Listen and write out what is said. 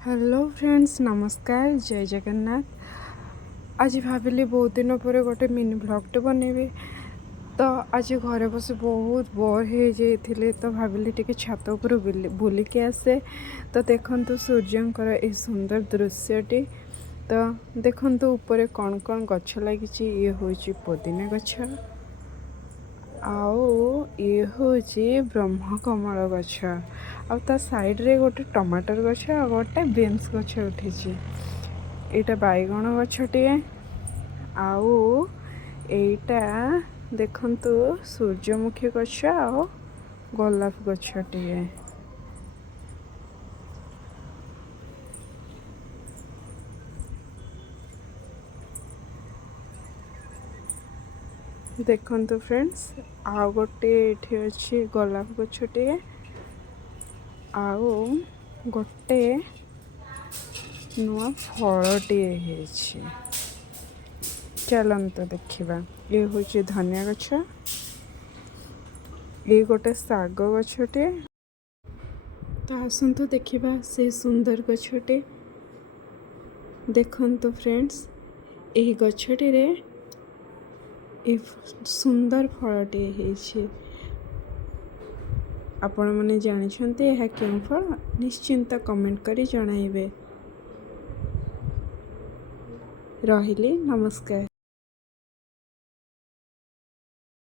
Hello friends, नमस्कार, जय जगन्नाथ। आज भाविली बहुत दिन पर गोटे मिनी ब्लॉगटे बनैबी। तो आज घरे बस बहुत बोर हो जाइए, तो भाविली टिके छात उपर बुलिकी आसे। तो देखंतु सूर्यंकर ए सुंदर दृश्यटी। तो देखंतु ऊपर कौन कौन गछ लगी। ये हूँ पुदीना गछ, आउ ये हूँ ब्रह्मकमल गछ, आ ता साइड रे गोटे टमाटर गछ आ गोटे बीन्स गछ उठी। एटा बैगण गछटे, आउ एटा देखंतु सूर्यमुखी गछ आ गोलाप गछटे। देखंतु फ्रेंड्स, आउ गोटे एठी अछि गोलाप गछटे, आउ गोटे नुआ फलटे हेछि। चलंतु देखिबा। ये हूँ धनिया गछ, ये गोटे साग गछटे। तो आसंतु देखिबा से सुंदर गछटे। देखंतु फ्रेंड्स, एही गछटे रे ए सुंदर फलटे हेछि। आपण माने जानिछन्ते एहा केउ फल? निश्चिंत कमेंट करी जणाइबे। रहिले नमस्कार।